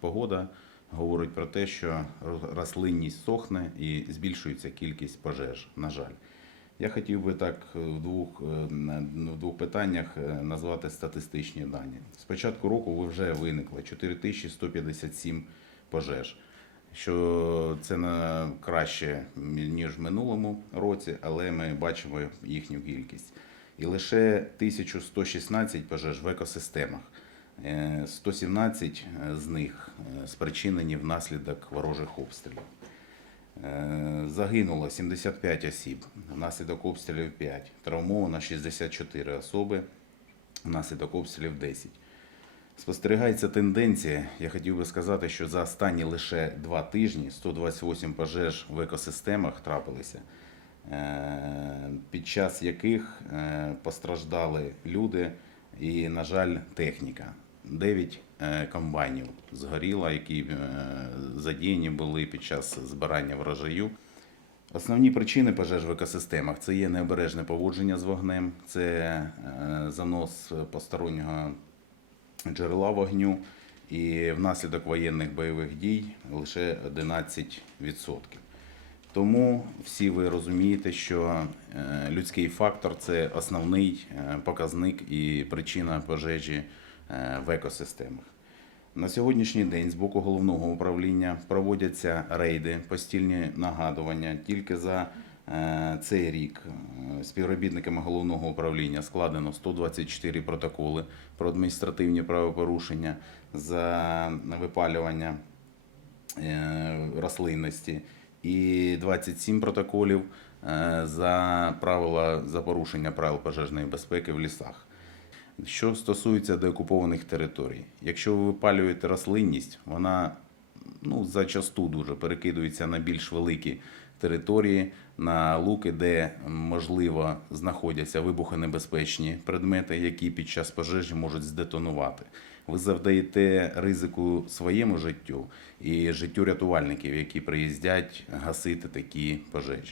Погода говорить про те, що рослинність сохне і збільшується кількість пожеж, на жаль. Я хотів би так в двох, е, в двох питаннях е, назвати статистичні дані. З початку року вже виникло 4157 пожеж, що це на краще ніж в минулому році, але ми бачимо їхню кількість. І лише 1116 пожеж в екосистемах. Е, 117 з них е, спричинені внаслідок ворожих обстрілів. Е, Загинуло 75 осіб, внаслідок обстрілів 5. Травмовано 64 особи, внаслідок обстрілів 10. Спостерігається тенденція. Я хотів би сказати, що за останні лише два тижні 128 пожеж в екосистемах трапилися, е, під час яких е, постраждали люди і, на жаль, техніка. 9 комбайнів згоріло, які е, задіяні були під час збирання врожаю. Основні причини пожеж в екосистемах це є необережне поводження з вогнем, це е, занос постороннього джерела вогню і внаслідок воєнних бойових дій лише 11%. Тому всі ви розумієте, що е, людський фактор це основний е, показник і причина пожежі е, в екосистемах. На сьогоднішній день з боку головного управління проводяться рейди, постільні нагадування. Тільки за е, цей рік е, співробітниками головного управління складено 124 протоколи про адміністративні правопорушення за випалювання е, рослинності і 27 протоколів е, за правила за порушення правил пожежної безпеки в лісах. Що стосується деокупованих територій, якщо ви випалюєте рослинність, вона ну, зачасту дуже перекидується на більш великі території, на луки, де можливо знаходяться вибухонебезпечні предмети, які під час пожежі можуть здетонувати. Ви завдаєте ризику своєму життю і життю рятувальників, які приїздять гасити такі пожежі.